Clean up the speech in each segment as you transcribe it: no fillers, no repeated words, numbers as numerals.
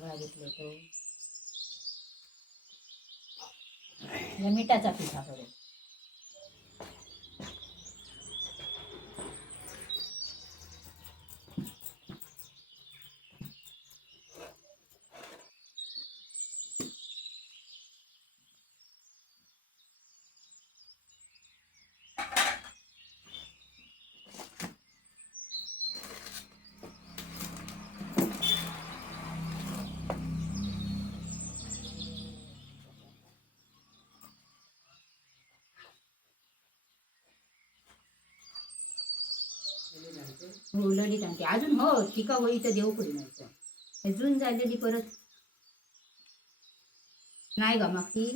सगळा घेतले तो मिठाचा पिठा करू. उलडी सांगते अजून हो तिका वळीचं देऊ करी नाही अजून झालेली परत नाही गा मग ती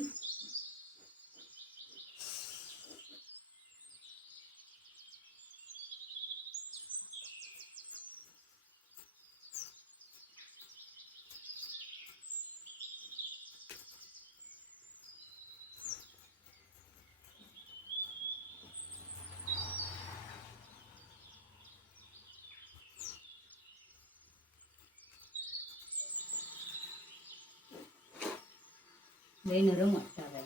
लय नरम वाटतात आहे.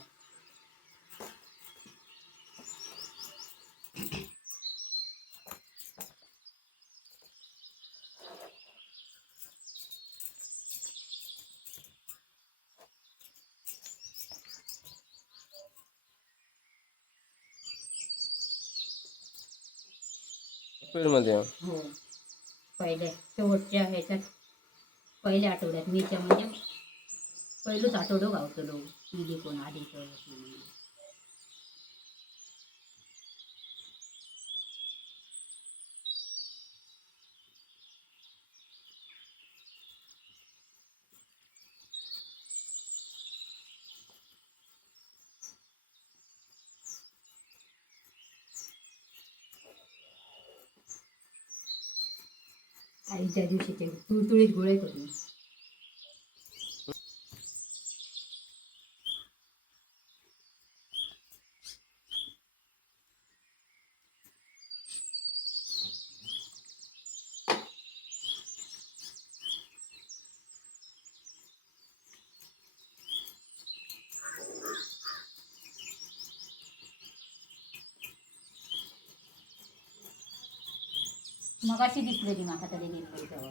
एप्रिलमध्ये हो पहिल्या शेवटच्या ह्याच्यात पहिल्या आठवड्यात मीच्या म्हणजे पहिलंच आठवडं गावतलो इली कोण आधीच आईच्या दिवशी ते तुळतुळीत गोळे करून मग अशी दिसलेली माका तरी गेली तेव्हा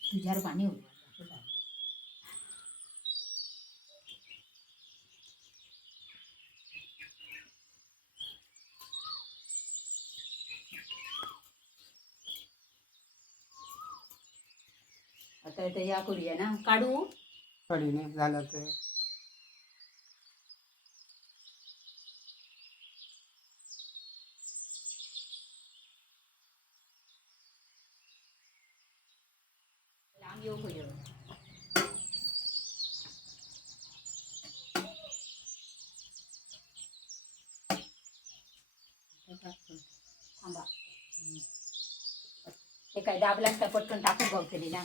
तुझ्यावर पाणी होतं आता इथं या करूया ना काढू कढीने झालं ते लांब येऊ करूया थांबा ते काय दाबलाच का पटकन टाकून बघतली ना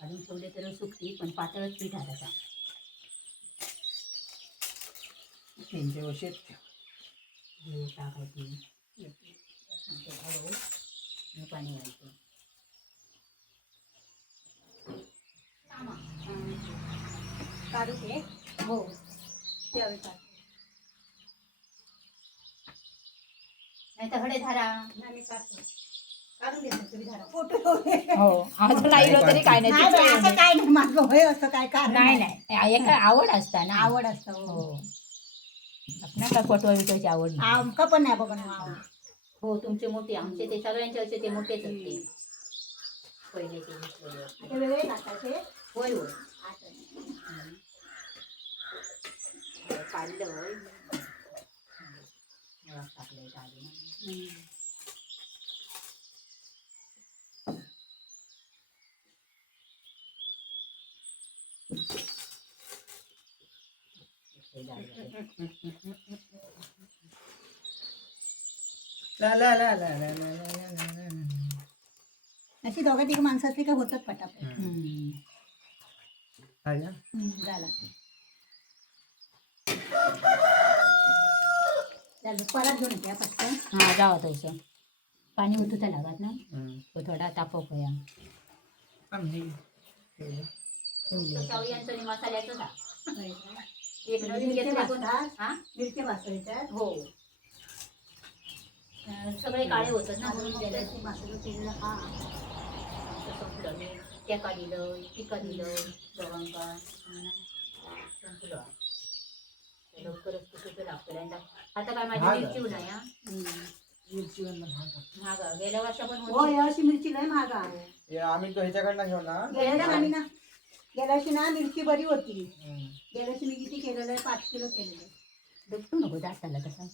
अजून ठेवले तर सुकती पण पातळच पीठ आता तीनशे वर्षेत टाकायची हळू पाणी घालतो काढू ते हो त्यावेळी काढ नाही तर हडे धारा नाही काढतो काढून घेतो तुम्ही धारा फोटो हो आज राहिलो तरी काय नाही नाही बाई, असं काय नाही माझं होय असं काय कारण नाही नाही एका आवड असता ना आवड असतं हो हो आपणा काय पटवा विटायची आवड नाही. आमका पण नाही बघा ना आवड हो तुमचे मोठे आमचे ते सगळ्यांचे असे ते मोठेच असते पहिले ते घेतलेले. आता वेगळे टाकायचे होय होय काढलं होय टाकलंय आधी ला ला ला ला ला ला ला ला ला. अशी दोघा तिघ माणसं असली का होतात पटापट परत घेऊन येते पटकन. हा जावं तसं पाणी उतू त्या लागत ना हम्म. तो थोडा तापव या आम्ही शावयांचं आणि मसाल्याचं जा. होय का? एक नवीन मिरच्या घेतलं कोण भाजतात? हा मिरच्या भाजवायच्या. हो सगळे काळे होतात ना म्हणून म्हणून गेल्या गेलं वर्षी मसाला केलेला हा. संपलं मी त्या का दिलं ती का दिलं दोघांका संपलं लवकरच कुठे लागतं आता काय माझी महाग मिरची नाही हा मिरची महाग आहे. गेल्या वर्षा पण हो होती यावर्षी मिरची लय महाग आहे. आम्ही तो ह्याच्याकडनं घेऊ ना. गेल्या वर्षी ना मिरची बरी होती. हम्म. गेल्या वर्षी मी किती केलेलं आहे 5 किलो केलेलं आहे. दुखतो नको जास्त आला तसा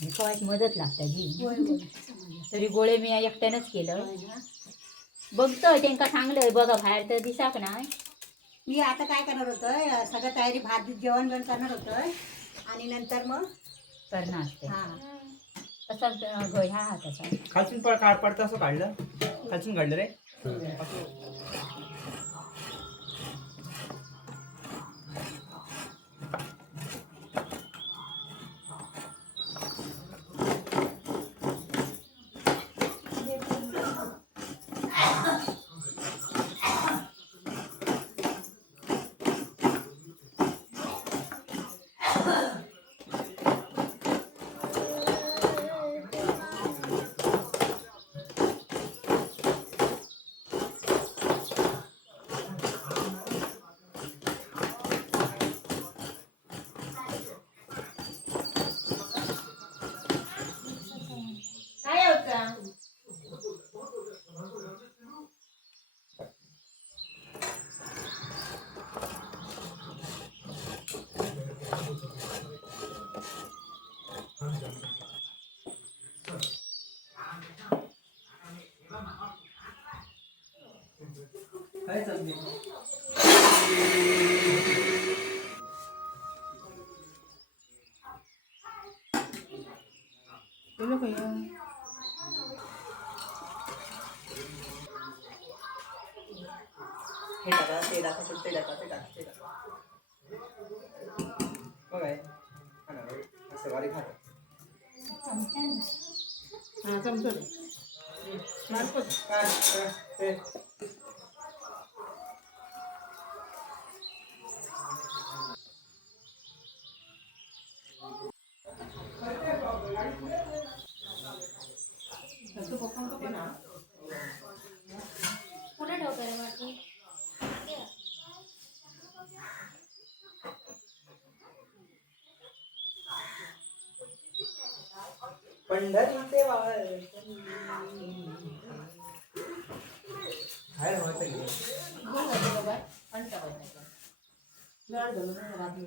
विकायची मदत लागते जी होय होय. तरी गोळे मी एकट्यानंच केलं होय ना. बघतोय त्यांना सांगलंय बघा बाहेर तर दिसाक नाही मी आता काय करणार होतं सगळं तयारी भात जेवण बिवण करणार होतं आणि नंतर मग करणं असते हा तसा ह्या हाताचा खालसून पडतं असं काढलं खालसून काढलं रे काय होता काय चालते हे टाका ते टाका ते टाका ते टाका ते टाका बघ आहे हा ना असं बारीक खात हा चमचा दे. ते कुठे ठेवतो रे माती पंढरीचे वाळ काय व्हायचं बघ बाबा आणि ठेवायचं लाड झालं ना रात्री.